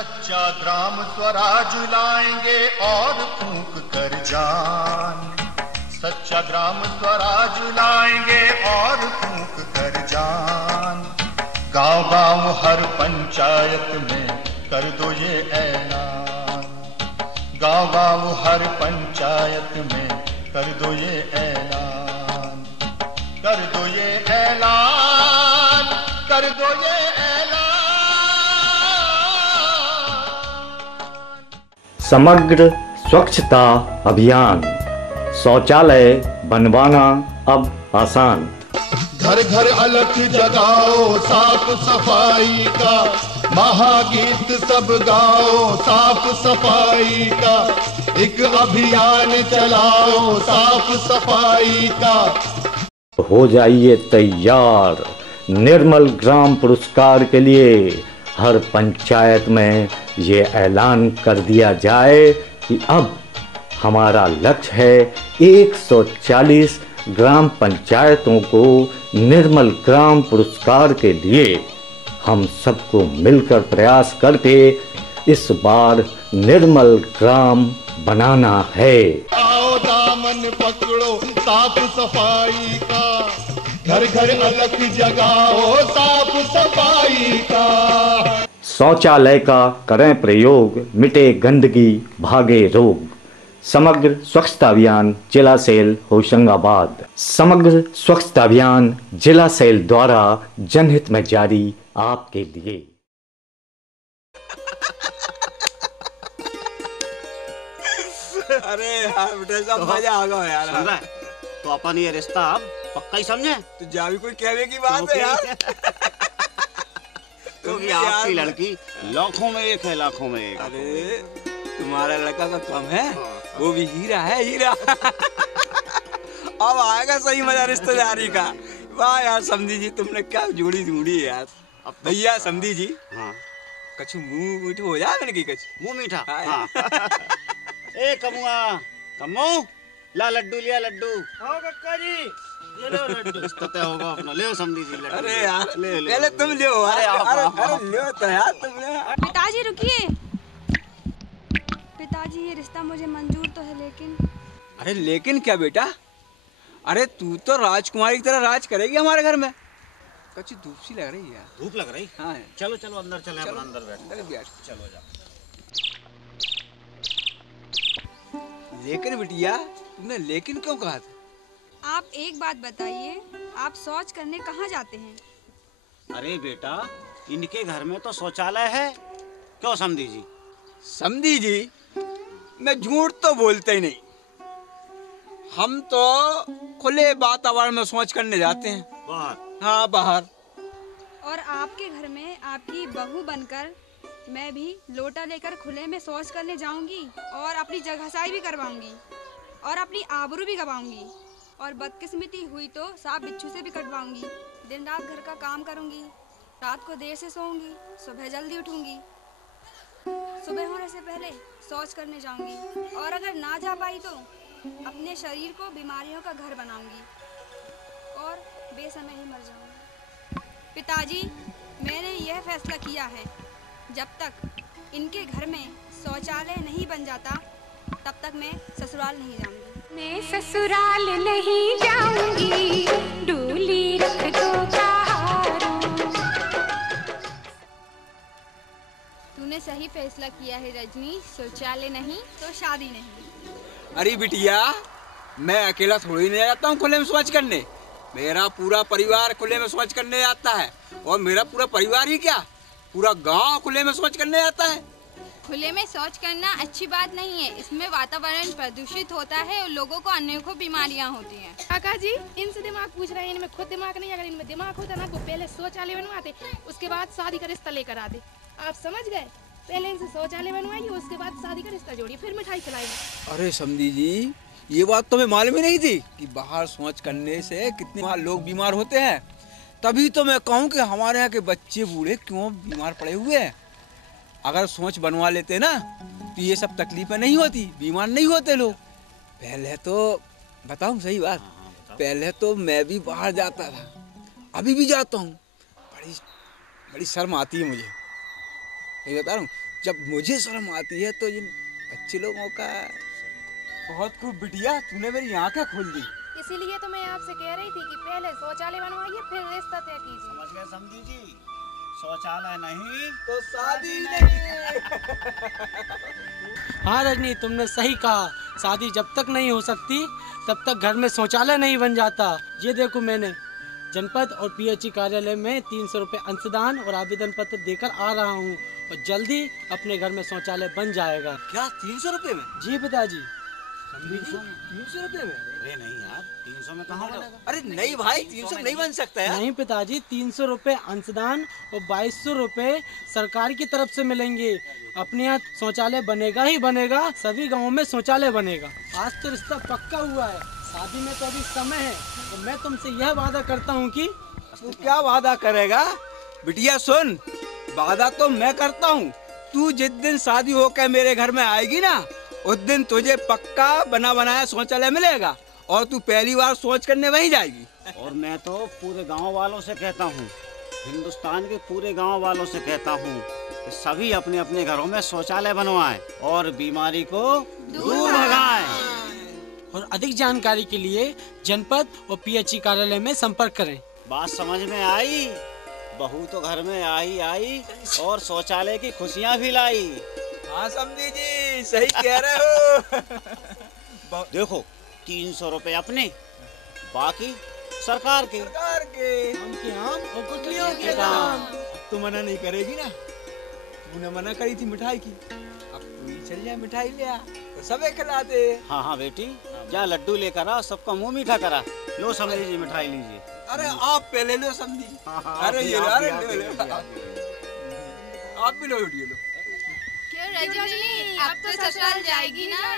सच्चा ग्राम स्वराज लाएंगे और फूंक कर जान, सच्चा ग्राम स्वराज लाएंगे और फूंक कर जान। गांव-गांव हर पंचायत में कर दो ये ऐलान, गांव-गांव हर पंचायत में कर दो ये ऐलान, कर दो ये ऐलान, कर दो ये ऐलान। समग्र स्वच्छता अभियान, शौचालय बनवाना अब आसान। घर घर अलख जगाओ साफ सफाई का, महागीत सब गाओ साफ सफाई का, एक अभियान चलाओ साफ सफाई का। हो जाइए तैयार निर्मल ग्राम पुरस्कार के लिए। हर पंचायत में ये ऐलान कर दिया जाए कि अब हमारा लक्ष्य है 140 ग्राम पंचायतों को निर्मल ग्राम पुरस्कार के लिए। हम सबको मिलकर प्रयास करके इस बार निर्मल ग्राम बनाना है। आओ दामन पकड़ो साफ सफाई का, घर घर अलख जगाओ साफ सफाई का। शौचालय का करें प्रयोग, मिटे गंदगी भागे रोग। समग्र स्वच्छता अभियान जिला सेल होशंगाबाद। समग्र स्वच्छता अभियान जिला सेल द्वारा जनहित में जारी आपके लिए। अरे यार बेटा सब मजा आ गया यार। तो अपन ये रिश्ता अब पक्का ही समझे। तो जावी कोई कहने की बात है यार। क्योंकि आपकी लड़की लाखों में एक है, लाखों में एक। अरे तुम्हारा लड़का का कम है, वो भी हीरा है, हीरा। अब आएगा सही मजा रिश्तेदारी का। वाह यार समधी जी, तुमने क्या जोड़ी ढूंढी है यार। अब भैया समधी जी, हाँ कछु मुंह मीठो हो जाए मैंने की कछ मुंह मीठा। हाँ। ए कमुआ, कम्मो ला लड्डू लिया लड्डू। हाँ कक्का जी, ये लो लड्डू। तय होगा अपना, ले समधी जी लड्डू। अरे यार ले पहले तुम लो। अरे लो तो यार तुमने। पिताजी रुकिए। पिताजी ये रिश्ता मुझे मंजूर तो है, लेकिन। अरे लेकिन क्या बेटा? अरे तू तो राजकुमारी की तरह राज करेगी हमारे घर में। कच्ची धूप सी लग रही है यार। धूप लग रही? हाँ चलो चलो अंदर चले, अपन अंदर बैठ। चलो जा। लेकिन बिटिया, तुमने लेकिन क्यों कहा था? आप एक बात बताइए, आप शौच करने कहाँ जाते हैं? अरे बेटा, इनके घर में तो शौचालय है। क्यों समधी जी? समधी जी, मैं झूठ तो बोलते ही नहीं। हम तो खुले वातावरण में शौच करने जाते हैं। बाहर? हाँ बाहर। और आपके घर में आपकी बहू बनकर मैं भी लोटा लेकर खुले में शौच करने जाऊंगी और अपनी जगहसाई भी करवाऊंगी और अपनी आबरू भी गवाऊंगी, और बदकिस्मती हुई तो सांप बिच्छू से भी कटवाऊंगी। दिन रात घर का काम करूंगी, रात को देर से सोऊंगी, सुबह जल्दी उठूंगी, सुबह होने से पहले शौच करने जाऊंगी, और अगर ना जा पाई तो अपने शरीर को बीमारियों का घर बनाऊंगी और बेसमय ही मर जाऊंगी। पिताजी, मैंने यह फैसला किया है, जब तक इनके घर में शौचालय नहीं बन जाता तब तक मैं ससुराल नहीं जाऊंगी। मैं ससुराल नहीं जाऊंगी, डोली रख दो कहारू। तूने सही फैसला किया है रजनी, शौचालय नहीं तो शादी नहीं। अरे बिटिया, मैं अकेला थोड़ी नहीं जाता हूँ खुले में शौच करने। मेरा पूरा परिवार खुले में शौच करने आता है, और मेरा पूरा परिवार ही क्या, पूरा गांव खुले में शौच करने आता है। खुले में शौच करना अच्छी बात नहीं है, इसमें वातावरण प्रदूषित होता है और लोगों को अनेकों बीमारियां होती हैं। काका जी, इनसे दिमाग पूछ रहे हैं, इनमें खुद दिमाग नहीं। अगर इनमें दिमाग होता ना तो पहले शौचालय बनवाते, उसके बाद शादी का रिश्ता लेकर आते। आप समझ गए? पहले इनसे शौचालय बनवाइए, उसके बाद शादी का रिश्ता जोड़िए, फिर मिठाई खिलाएंगे। अरे समधी जी, ये बात तो मैं मालूम ही नहीं थी कि बाहर शौच करने से कितने लोग बीमार होते हैं। तभी तो मैं कहूँ कि हमारे यहाँ के बच्चे बूढ़े क्यों बीमार पड़े हुए हैं। अगर शौच बनवा लेते ना तो ये सब तकलीफें नहीं होती, बीमार नहीं होते लोग। पहले तो बताऊँ सही बात, पहले तो मैं भी बाहर जाता था, अभी भी जाता हूँ। बड़ी शर्म आती है मुझे, ये बता रहा हूँ। जब मुझे शर्म आती है तो इन बच्चे लोगों का। बहुत खूब बिटिया, तूने मेरी आंखें खोल दी। इसीलिए तो मैं आपसे कह रही थी कि पहले शौचालय बनवाइए फिर रिश्ता तय कीजिए। समझ गए समझी जी, शौचालय नहीं तो शादी नहीं। हाँ रजनी, तुमने सही कहा। शादी जब तक नहीं हो सकती तब तक घर में शौचालय नहीं बन जाता। ये देखो, मैंने जनपद और पीएचई कार्यालय में 300 रुपये अंशदान और आवेदन पत्र देकर आ रहा हूँ और जल्दी अपने घर में शौचालय बन जाएगा। क्या 300 रुपए में? जी पिताजी। 300 रुपए में? अरे नहीं यार, 300 में कहाँ बनेगा? अरे नहीं भाई, 300 नहीं बन सकता यार। नहीं पिताजी, 300 रुपये अंशदान और 2200 रुपये सरकार की तरफ से मिलेंगे। अपने यहाँ शौचालय बनेगा ही बनेगा, सभी गांवों में शौचालय बनेगा। आज तो रिश्ता पक्का हुआ है, शादी में तो अभी समय है। तो मैं तुमसे यह वादा करता हूँ कि। तू क्या वादा करेगा? बिटिया सुन, वादा तो मैं करता हूँ, तू जिस दिन शादी होकर मेरे घर में आएगी ना, उस दिन तुझे पक्का बना बनाया शौचालय मिलेगा और तू पहली बार शौच करने वहीं जाएगी। और मैं तो पूरे गांव वालों से कहता हूँ, हिंदुस्तान के पूरे गांव वालों से कहता हूँ कि सभी अपने अपने घरों में शौचालय बनवाएं और बीमारी को दूर भगाएं। और अधिक जानकारी के लिए जनपद और पीएचई कार्यालय में संपर्क करें। बात समझ में आई? बहू तो घर में आई और शौचालय की खुशियाँ भी लाई। हाँ समझी जी, सही कह रहे हो। देखो, 300 रुपए अपने, बाकी सरकार के। सरकार के। आम के आम और गुठलियों के दाम। तू मना नहीं करेगी ना? तूने मना करी थी मिठाई की, अब तू ही चल जा मिठाई ले आ तो सबे खिला दे। हाँ हाँ बेटी, जा लड्डू लेकर आ, सबका मुंह मीठा करा। लो समझी जी, मिठाई लीजिए। अरे आप पहले लो समझी। अरे ये लो, अरे लो। आप भी लो, ये लो। क्यों रजनी, अब तो ससुराल जाएगी ना?